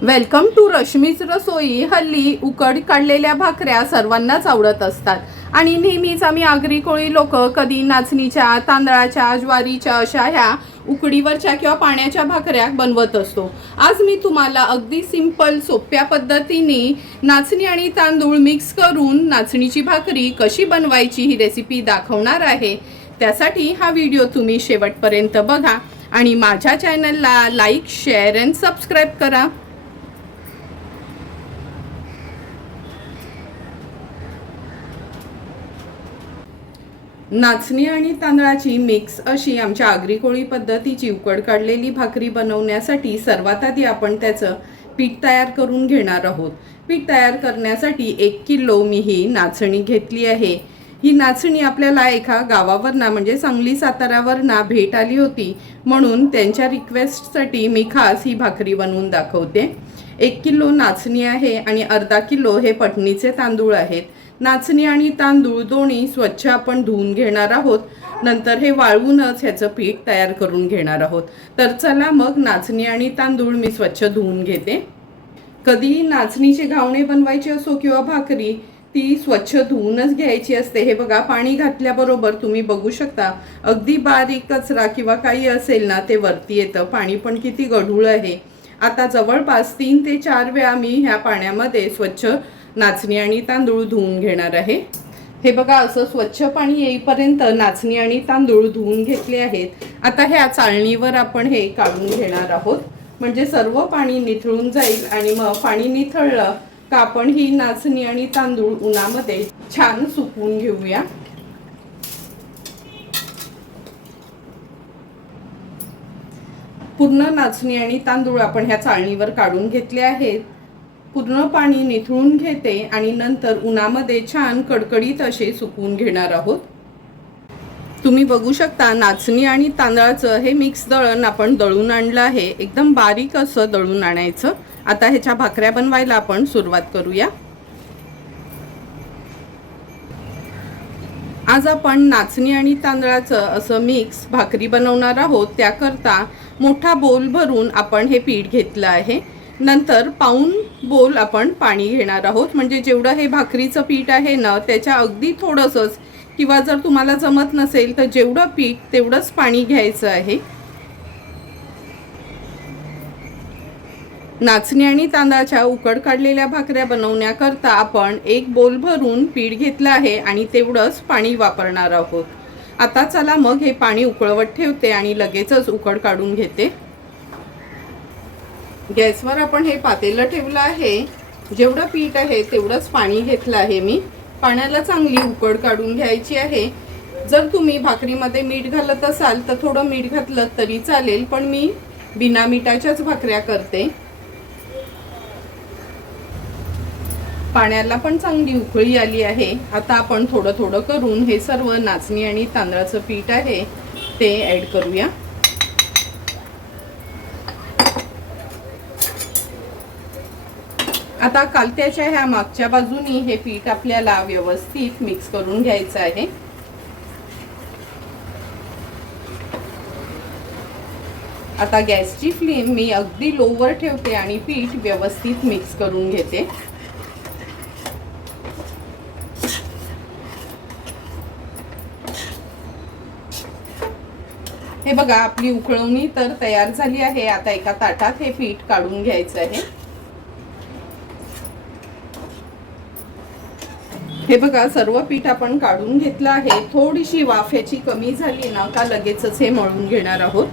Welcome to रश्मीच रसोई। हल्ली उकड काढलेल्या भाकऱ्या सर्वांनाच आवडत असतात आणि नेहमीच आम्ही आगरी कोळी लोक कधी नाचणीच्या, तांदळाच्या, ज्वारीच्या अशा ह्या उकडीवरच्या किंवा पाण्याच्या भाकऱ्या बनवत असतो। आज मी तुम्हाला अगदी सिंपल सोप्या पद्धतीने नाचणी आणि तांदूळ मिक्स करून नाचणीची भाकरी कशी बनवायची ही रेसिपी दाखवणार आहे। त्यासाठी हा व्हिडिओ तुम्ही शेवटपर्यंत बघा आणि माझ्या चॅनलला लाईक, शेअर अँड सबस्क्राईब करा। नाचणी आणि तांदळाची मिक्स अशी आमच्या आगरी कोळी पद्धतीची उकड काढलेली भाकरी बनवण्यासाठी सर्वात आधी आपण त्याचं पीठ तयार करून घेणार आहोत। पीठ तयार करण्यासाठी 1 किलो मी ही नाचणी घेतली आहे। ही नाचणी आपल्याला एका गावावरना म्हणजे सांगली साताऱ्यावरना भेट आली होती, म्हणून त्यांच्या रिक्वेस्टसाठी मी खास ही भाकरी बनवून दाखवते। 1 किलो नाचणी आहे आणि अर्धा किलो हे पटणीचे तांदूळ आहेत। नाचणी आणि तांदूळ दोन्ही स्वच्छ आपण धुवून घेणार आहोत, नंतर हे वाळवूनच ह्याचं पीठ तयार करून घेणार आहोत। तर चला मग नाचणी आणि तांदूळ मी स्वच्छ धुवून घेते। कधी नाचणीचे घावणे बनवायचे असो किंवा भाकरी, ती स्वच्छ धुवूनच घ्यायची असते। हे बघा, पाणी घातल्याबरोबर तुम्ही बघू शकता अगदी बारीक कचरा किंवा काही असेल ना ते वरती येतं। पाणी पण किती गढूळ आहे। आता जवळपास 3 ते 4 वेळा मी ह्या पाण्यामध्ये स्वच्छ नाचणी आणि तांदूळ धुवून घेणार आहे। हे बघा, असं स्वच्छ पाणी येईपर्यंत नाचणी आणि तांदूळ धुवून घेतले आहेत। आता ह्या चाळणीवर आपण हे काढून घेणार आहोत, म्हणजे सर्व पाणी निथळून जाईल आणि मग पाणी निथळलं का आपण ही नाचणी आणि तांदूळ उन्हामध्ये छान सुकवून घेऊया। पूर्ण नाचणी आणि तांदूळ आपण ह्या चाळणीवर काढून घेतले आहेत। पूर्ण पाणी निथळून घेते आणि नंतर उन्हामध्ये छान कडकडीत असे सुकवून घेणार आहोत। तुम्ही बघू शकता नाचणी आणि तांदळाचं हे मिक्स दळण आपण दळून आणलं आहे। एकदम बारीक असं दळून आणायचं। आता ह्याच्या भाकऱ्या बनवायला आपण सुरुवात करूया। आज आपण नाचणी आणि तांदळाचं असं मिक्स भाकरी बनवणार आहोत। त्याकरता मोठा बोल भरून आपण हे पीठ घेतलं आहे। नंतर पाऊण बोल आपण पाणी घेणार आहोत, म्हणजे जेवढं हे भाकरीचं पीठ आहे ना त्याच्या अगदी थोडंसंच, किंवा जर तुम्हाला जमत नसेल तर जेवढं पीठ तेवढंच पाणी घ्यायचं आहे। नाचणी आणि तांदळाच्या उकड काढलेल्या भाकऱ्या बनवण्याकरता आपण 1 बोल भरून पीठ घेतलं आहे आणि तेवढंच पाणी वापरणार आहोत। आता चला मग हे पाणी उकळवत ठेवते आणि लगेचच उकड काढून घेते। गॅसवर आपण हे पातेलं ठेवलं आहे। जेवढं पीठ आहे तेवढंच पाणी घेतलं आहे मी। पाण्याला चांगली उकड काढून घ्यायची आहे। जर तुम्ही भाकरीमध्ये मीठ घालत असाल तर थोडं मीठ घातलं तरी चालेल, पण मी बिना मिठाच्याच भाकऱ्या करते। पाण्याला पण चांगली उकळी आली आहे। आता आपण थोडं थोडं करून हे सर्व नाचणी आणि तांदळाचं पीठ आहे ते ॲड करूया। आता कालत्याच्या ह्या मागच्या बाजूनी हे पीठ आपल्याला व्यवस्थित मिक्स करून घ्यायचं आहे। आता गॅसची फ्लेम मी अगदी लोवर ठेवते आणि पीठ व्यवस्थित मिक्स करून घेते। हे बघा, आपली उकळवणी तर तयार झाली आहे। आता एका ताटात हे पीठ काढून घ्यायचं आहे। हे बघा, सर्व पीठ आपण काढून घेतलं आहे। थोडीशी वाफ याची कमी झाली ना का लगेचच हे मळून घेणार आहोत।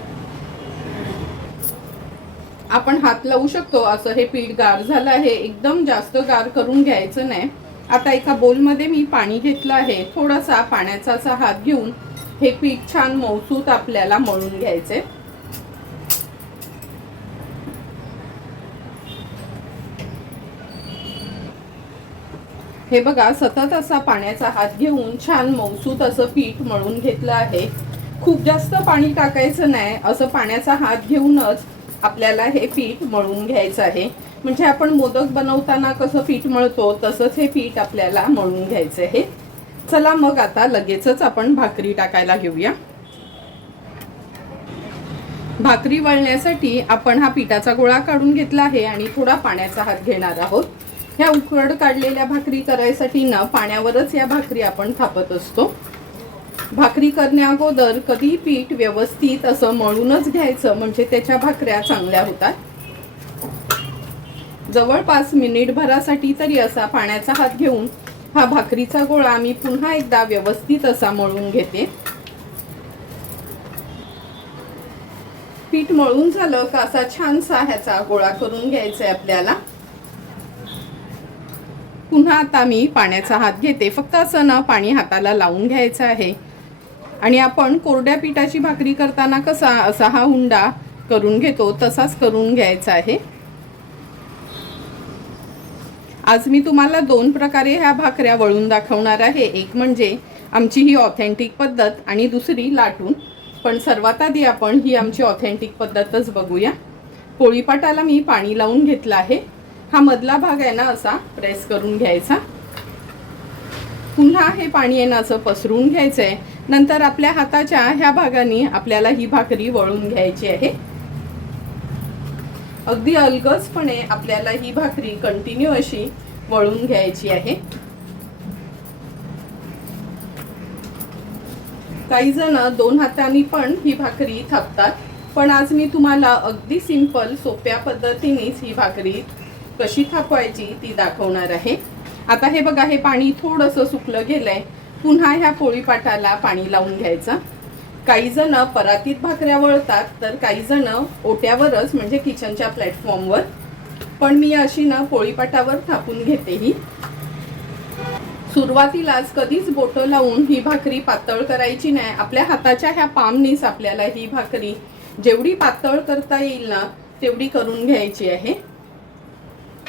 आपण हात लावू शकतो असं हे पीठ गार झालं आहे। एकदम जास्त गार करून घ्यायचं नाही। आता एका बोलमध्ये मी पाणी घेतलं आहे। थोडासा पाण्याचा असा हात घेऊन हे पीठ छान मऊसूत आपल्याला मळून घ्यायचे। हे बघा, सतत असा पाण्याचा हात घेऊन छान मऊसूत असं पीठ मळून घेतलं आहे। खूप जास्त पाणी टाकायचं नाही, असं पाण्याचा हात घेऊनच आपल्याला हे पीठ मळून घ्यायचं आहे। म्हणजे आपण मोदक बनवताना कसं पीठ मळतो तसंच हे पीठ आपल्याला मळून घ्यायचं आहे। चला मग आता लगेचच आपण भाकरी टाकायला घेऊया। भाकरी वळण्यासाठी आपण हा पिठाचा गोळा काढून घेतला आहे आणि थोडा पाण्याचा हात घेणार आहोत। ह्या उकड काढलेल्या भाकरी करायसाठी ना पाण्यावरच या भाकरी आपण थापत असतो। भाकरी करण्या अगोदर कधी पीठ व्यवस्थित असं मळूनच घ्यायचं, म्हणजे त्याच्या भाकऱ्या चांगल्या होतात। जवळपास मिनिटभरासाठी तरी असा पाण्याचा हात घेऊन हा भाकरीचा गोळा मी पुन्हा एकदा व्यवस्थित असा मळून घेते। पीठ मळून झालं का असा छानसा ह्याचा गोळा करून घ्यायचा आहे आपल्याला। पुन्हा आता मी पाण्याचा हात घेते, फक्त असं ना पाणी हाताला लावून घ्यायचं आहे आणि आपण कोरड्या पिठाची भाकरी करताना कसा असा हा हुंडा करून घेतो तसाच करून घ्यायचा आहे। आज मी तुम्हाला दोन प्रकारे ह्या भाकऱ्या वळून दाखवणार आहे। एक म्हणजे आमची ही ऑथेंटिक पद्धत आणि दुसरी लाटून। पण सर्वात आधी आपण ही आमची ऑथेंटिक पद्धतच बघूया। पोळीपाटाला मी पाणी लावून घेतलं आहे। हा मधला भाग आहे ना असा प्रेस करून घ्यायचा। पुन्हा हे पाणी आहे ना असं पसरून घ्यायचं आहे। नंतर आपल्या हाताच्या ह्या भागाने आपल्याला ही भाकरी वळून घ्यायची आहे। अगदी अलगदपणे आपल्याला ही भाकरी कंटिन्यू अशी वळून घ्यायची आहे। काही जण दोन हातांनी पण ही भाकरी थापतात, पण आज मी तुम्हाला अगदी सिंपल सोप्या पद्धतीनेच ही भाकरी कशी थापवायची ती दाखवणार आहे। आता हे बघा, हे पाणी थोडंसं सुकलं गेलंय। पुन्हा ह्या पोळीपाटाला पाणी लावून घ्यायचं। काही जण परातीत भाकऱ्या वळतात, तर काही जण ओट्यावरच म्हणजे किचनच्या प्लॅटफॉर्मवर, पण मी अशी ना पोळीपाटावर थापून घेते ही। सुरुवातीलाच कधीच बोटं लावून ही भाकरी पातळ करायची नाही। आपल्या हाताच्या ह्या पामनीच आपल्याला ही भाकरी जेवढी पातळ करता येईल ना तेवढी करून घ्यायची आहे,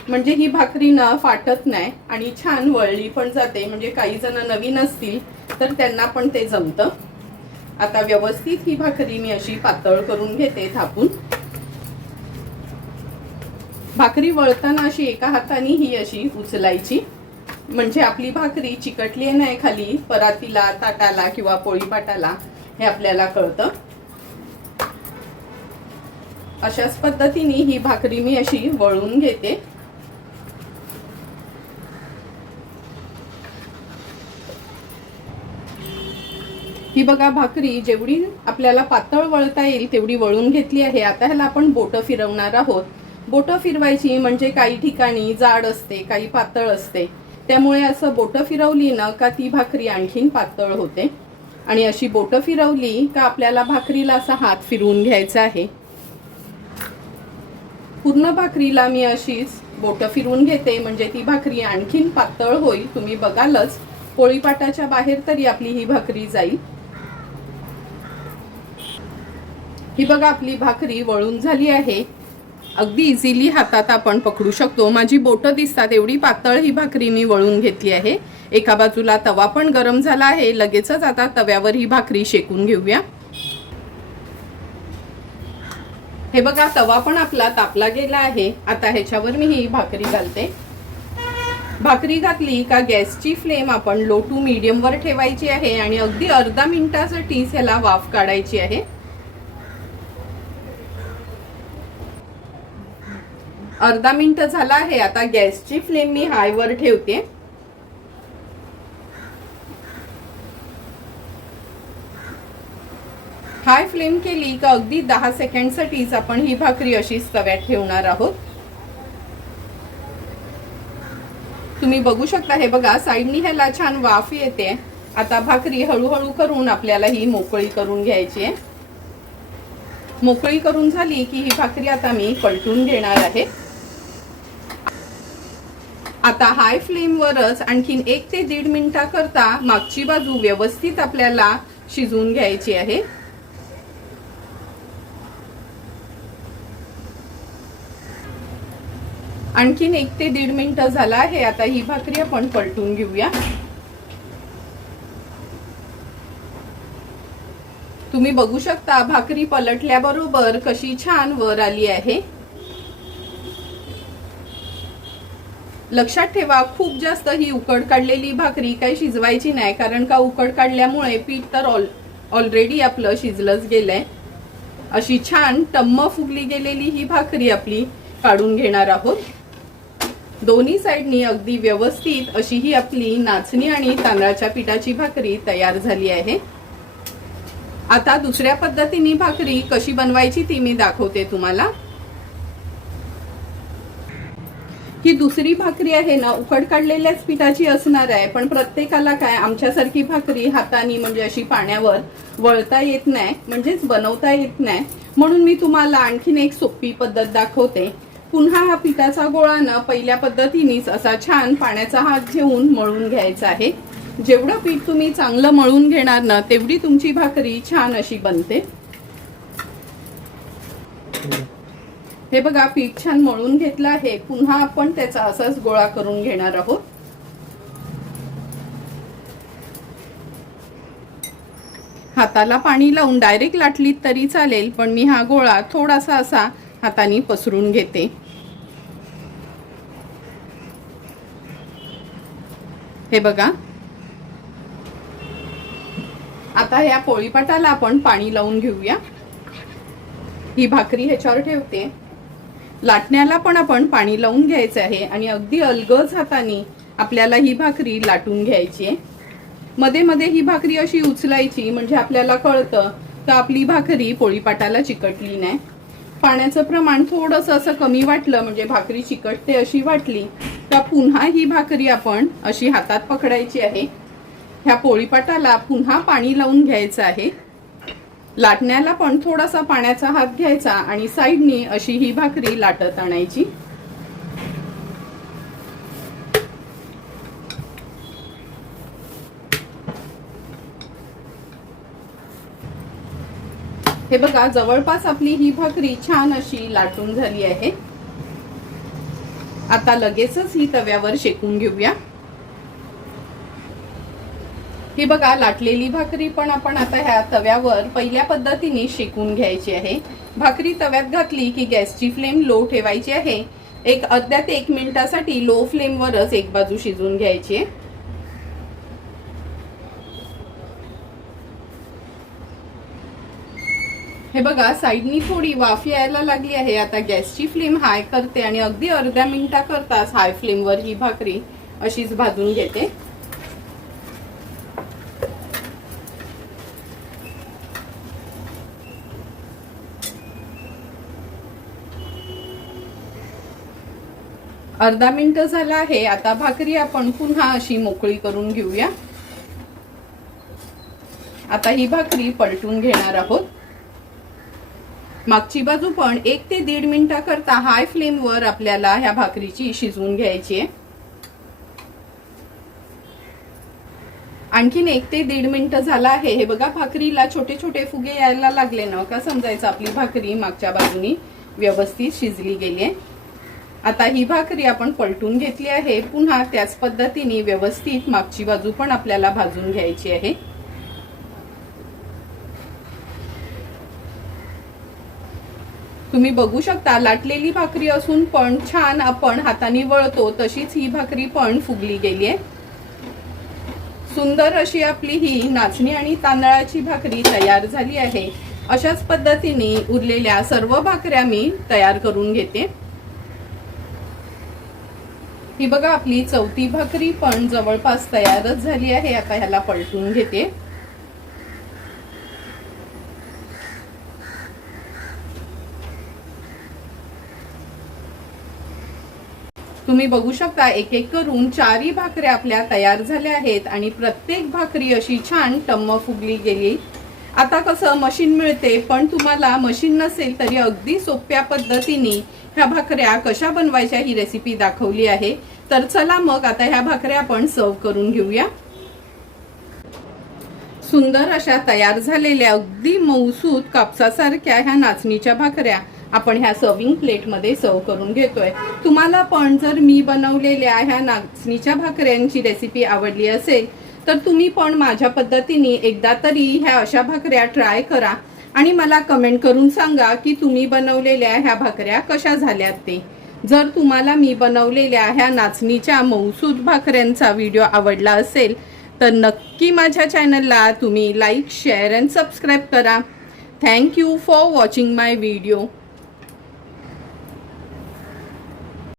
म्हणजे ही भाकरी ना फाटत नाही आणि छान वळली पण जाते। म्हणजे काही जण नवीन असतील तर त्यांना पण ते जमतं। आता व्यवस्थित ही भाकरी मी अशी पातळ करून घेते थापून। भाकरी वळताना अशी एका हाताने ही अशी उचलायची, म्हणजे आपली भाकरी चिकटली नाही खाली परातीला, ताटाला किंवा पोळीपाटाला, हे आपल्याला कळतं। अशाच पद्धतीने ही भाकरी मी अशी वळून घेते। ही बघा, भाकरी जेवढी आपल्याला पातळ वळता येईल तेवढी वळून घेतली आहे। आता ह्याला आपण बोटं फिरवणार आहोत। बोटं फिरवायची म्हणजे काही ठिकाणी जाड असते, काही पातळ असते, त्यामुळे असं बोटं फिरवली ना का ती भाकरी आणखीन पातळ होते। आणि अशी बोटं फिरवली का आपल्याला भाकरीला असा हात फिरवून घ्यायचा आहे। पूर्ण भाकरीला मी अशीच बोटं फिरवून घेते, म्हणजे ती भाकरी आणखीन पातळ होईल। तुम्ही बघालच, पोळीपाटाच्या बाहेर तरी आपली ही भाकरी जाईल। ही बघा, आपली भाकरी वळून झाली आहे। अगदी इझिली हातात आपण पकडू शकतो। माझी बोटं दिसतात एवढी पातळ ही भाकरी मी वळून घेतली आहे। एका बाजूला तवा पण गरम झाला आहे, लगेचच आता तव्यावर ही भाकरी शेकून घेऊया। हे बघा, तवा पण आपला तापला गेला आहे। आता ह्याच्यावर मी ही भाकरी घालते। भाकरी घातली का गॅसची फ्लेम आपण लो टू मीडियम वर ठेवायची आहे आणि अगदी अर्धा मिनिटासाठी ह्याला वाफ काढायची आहे। अर्धा मिनिट झाला आहे। आता गॅसची फ्लेम मी हाय वर ठेवते। हाय फ्लेम केली का अगदी 10 सेकंडसाठीच आपण ही भाकरी अशीच तव्यात ठेवणार आहोत। तुम्ही बघू शकता, हे बघा, साईडनी ह्याला छान वाफ येते। आता भाकरी हळूहळू करून आपल्याला ही मोकळी करून घ्यायची आहे। मोकळी करून झाली की ही भाकरी आता मी पलटून घेणार आहे। आता हाय फ्लेमवरच आणखीन 1 ते 1.5 मिनिटाकरता मागची बाजू व्यवस्थित आपल्याला शिजवून घ्यायची आहे। आणखीन 1 ते 1.5 मिनिट झाला आहे। आता ही भाकरी आपण पलटून घेऊया। तुम्ही बघू शकता, भाकरी पलटल्याबरोबर कशी छान वर आली आहे। लक्षात ठेवा, खूप जास्त ही उकड काढलेली भाकरी काही शिजवायची नाही, कारण का उकड काढल्यामुळे पीठ तर ऑलरेडी आपलं शिजलंच गेलंय। अशी छान टम्म फुगली गेलेली ही भाकरी आपली काढून घेणार आहोत। दोन्ही साइडनी अगदी व्यवस्थित अशी ही आपली नाचणी आणि तांदळाच्या पिठाची भाकरी तयार झाली आहे। आता दुसऱ्या पद्धतीने भाकरी कशी बनवायची ती मी दाखवते तुम्हाला। ही दुसरी भाकरी आहे ना उकड काढलेल्याच पिठाची असणार आहे, पण प्रत्येकाला काय आमच्यासारखी भाकरी हाताने म्हणजे अशी पाण्यावर वळता येत नाही, म्हणजेच बनवता येत नाही, म्हणून मी तुम्हाला आणखीन एक सोपी पद्धत दाखवते। पुन्हा हा पिठाचा गोळा ना पहिल्या पद्धतीनेच असा छान पाण्याचा हात घेऊन मळून घ्यायचा आहे। जेवढं पीठ तुम्ही चांगलं मळून घेणार ना तेवढी तुमची भाकरी छान अशी बनते। हे बघा पीठ छान मळून घेतलं आहे। पुन्हा आपण त्याचा असाच गोळा करून घेणार आहोत। हाताला पाणी लावून डायरेक्ट लाटलीत तरी चालेल, पण मी हा गोळा थोडासा असा हाताने पसरून घेते। हे बघा आता ह्या पोळीपाटाला आपण पाणी लावून घेऊया। ही भाकरी ह्याच्यावर ठेवते। लाटण्याला पण आपण पाणी लावून घ्यायचं आहे आणि अगदी अलगद हाताने आपल्याला ही भाकरी लाटून घ्यायची आहे। मध्ये मध्ये ही भाकरी अशी उचलायची म्हणजे आपल्याला कळतं का आपली भाकरी पोळीपाटाला चिकटली नाही। पाण्याचं प्रमाण थोडंसं असं कमी वाटलं म्हणजे भाकरी चिकटते अशी वाटली का पुन्हा ही भाकरी आपण अशी हातात पकडायची आहे। ह्या पोळीपाटाला पुन्हा पाणी लावून घ्यायचं आहे। लाटण्याला पण थोडासा पाण्याचा हात घ्यायचा आणि साइडनी अशी ही भाकरी लाटत आणायची। हे बघा जवळपास आपली ही भाकरी छान अशी लाटून झाली आहे। आता लगेचच ही तव्यावर शेकून घेऊया। ही बघा लाटलेली भाकरी पण आपण आता ह्या तव्यावर पहिल्या पद्धतीने शेकून घ्यायची आहे। भाकरी तव्यात घातली की गॅसची फ्लेम लो ठेवायची आहे। एक अर्ध्या ते 1 मिनिटासाठी लो फ्लेमवरच एक बाजू शिजवून घ्यायची आहे। हे बघा साइडनी थोडी वाफ यायला लागली आहे। आता गॅसची फ्लेम हाय करते आणि अगदी अर्ध्या मिनिटाकरताच हाय फ्लेमवर ही भाकरी अशीच भाजून घेते। अर्धा मिनिट झाला आहे। आता भाकरी आपण पुन्हा अशी मोकळी करून घेऊया। आता ही भाकरी पलटून घेणार आहोत। मागची बाजू पण 1 ते 1.5 मिनिटाकरता हाय फ्लेमवर आपल्याला ह्या भाकरीची शिजवून घ्यायची आहे। आणखीन 1 ते 1.5 मिनिट झाला आहे। हे बघा भाकरीला छोटे छोटे फुगे यायला लागले ना का समजायचं आपली भाकरी मागच्या बाजूनी व्यवस्थित शिजली गेली आहे। आता ही भाकरी आपण पलटून घेतली आहे। पुन्हा त्याच पद्धतीने व्यवस्थित मागची बाजू पण आपल्याला भाजून घ्यायची आहे। तुम्ही बघू शकता लाटलेली भाकरी असून पण छान आपण हाताने वळतो तशीच ही भाकरी पण फुगली गेली आहे। सुंदर अशी आपली ही नाचणी आणि तांदळाची भाकरी तयार झाली आहे। अशाच पद्धतीने उरलेल्या सर्व भाकऱ्या मी तयार करून घेते। ही बघा आपली चौथी भाकरी पण जवळपास तयारच झाली आहे। आता ह्याला पलटून घेते। तुम्ही बघू शकता एक एक करून 4ही भाकऱ्या आपल्या तयार झाल्या आहेत आणि प्रत्येक भाकरी अशी छान टम्म फुगली गेली। आता कसं मशीन मिळते, पण तुम्हाला मशीन नसेल तरी अगदी सोप्या पद्धतीने ह्या भाकऱ्या कशा बनवायच्या ही रेसिपी दाखवली आहे। तर चला मग आता ह्या भाकऱ्या आपण सर्व करून घेऊया। सुंदर अशा तयार झालेल्या अगदी मऊसूत कापसासारख्या ह्या नाचणीच्या भाकऱ्या आपण ह्या सर्विंग प्लेटमध्ये सर्व करून घेतोय। तुम्हाला पण जर मी बनवलेल्या ह्या नाचणीच्या भाकऱ्यांची रेसिपी आवडली असेल तर तुम्ही पण माझ्या पद्धतीने एकदा तरी ह्या अशा भाकऱ्या ट्राय करा आणि मला कमेंट करून सांगा की तुम्ही बनवलेल्या ह्या भाकऱ्या कशा झाल्यात ते। जर तुम्हाला मी बनवलेल्या ह्या नाचणीच्या मऊसूत भाकऱ्यांचा व्हिडिओ आवडला असेल तर नक्की माझ्या चॅनलला तुम्ही लाईक, शेअर आणि सबस्क्राईब करा। Thank you for watching my video.